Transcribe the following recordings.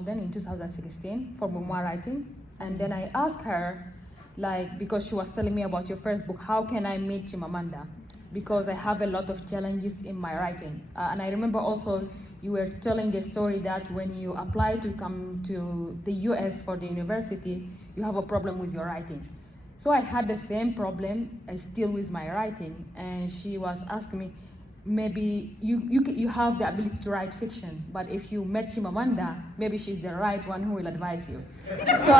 then in 2016 for memoir writing, and then I asked her, like, because she was telling me about your first book, how can I meet Chimamanda? Because I have a lot of challenges in my writing. And I remember also you were telling the story that when you apply to come to the US for the university, you have a problem with your writing. So I had the same problem still with my writing, and she was asking me, maybe you have the ability to write fiction, but if you met Chimamanda, maybe she's the right one who will advise you. So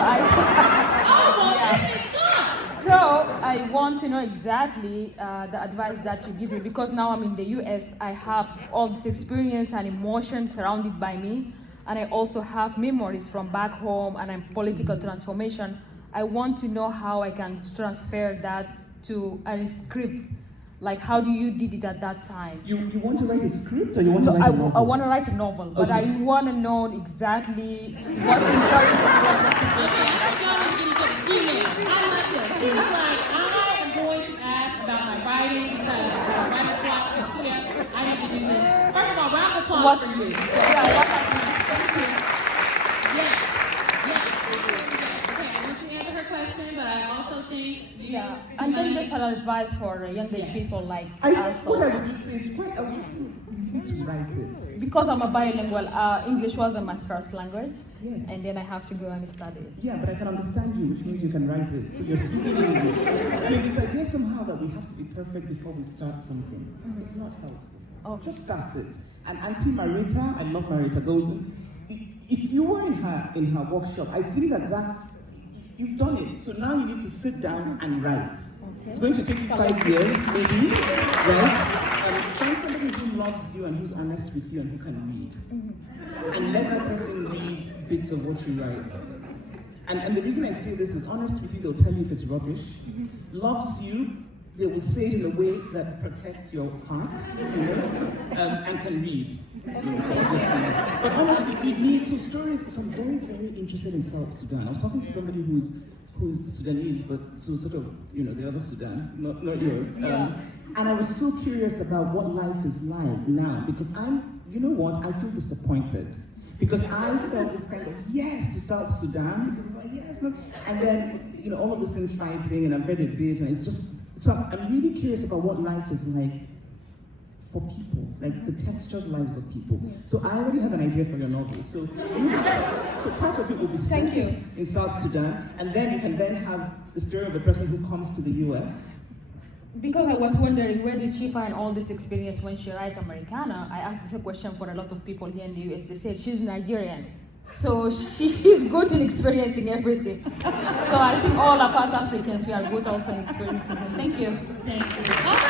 So I want to know exactly the advice that you give me, because now I'm in the US, I have all this experience and emotion surrounded by me, and I also have memories from back home and political transformation. I want to know how I can transfer that to a script. Like, how do you did it at that time? You want to write a script, or you want to write a novel? I want to write a novel, but I want to know exactly what encouraged me. Okay, I think y'all need to get some email. I like this. She was like, I am going to ask about my writing because my writer's block is clear. I need to do this. First of all, round of applause for you. Thank you. Yes. Okay, I want you to answer her question, but I also think and then just an advice for younger people like us. What I would just say is, I would just say you need to write it. Because I'm a bilingual, English wasn't my first language. Yes. And then I have to go and study it. Yeah, but I can understand you, which means you can write it. So you're speaking English. I mean, this idea somehow that we have to be perfect before we start something, it's not helpful. Oh. Just start it. And Auntie Marita, I love Marita Golden. If you were in her workshop, I think that's, you've done it. So now you need to sit down and write. Okay. It's going to take you 5 years, maybe, right? Find somebody who loves you and who's honest with you and who can read. And let that person read bits of what you write. And the reason I say this is, honest with you, they'll tell you if it's rubbish. Loves you, they will say it in a way that protects your heart, and can read. For obvious reasons. But honestly, we need stories, because I'm very, very interested in South Sudan. I was talking to somebody who's Sudanese, but so sort of, the other Sudan, not yours. And I was so curious about what life is like now, because I feel disappointed. Because I felt this kind of yes to South Sudan, because it's like, yes, no. And then, all of this infighting, and I've read a bit, and it's just, so I'm really curious about what life is like for people, like the textured lives of people. So I already have an idea for your novel. So part of it will be set in South Sudan, and then you can then have the story of a person who comes to the US. Because I was wondering, where did she find all this experience when she writes Americana? I asked this a question for a lot of people here in the US. They said she's Nigerian. So she's good in experiencing everything. So I think all of us Africans, we are good also in experiencing it. Thank you. Thank you.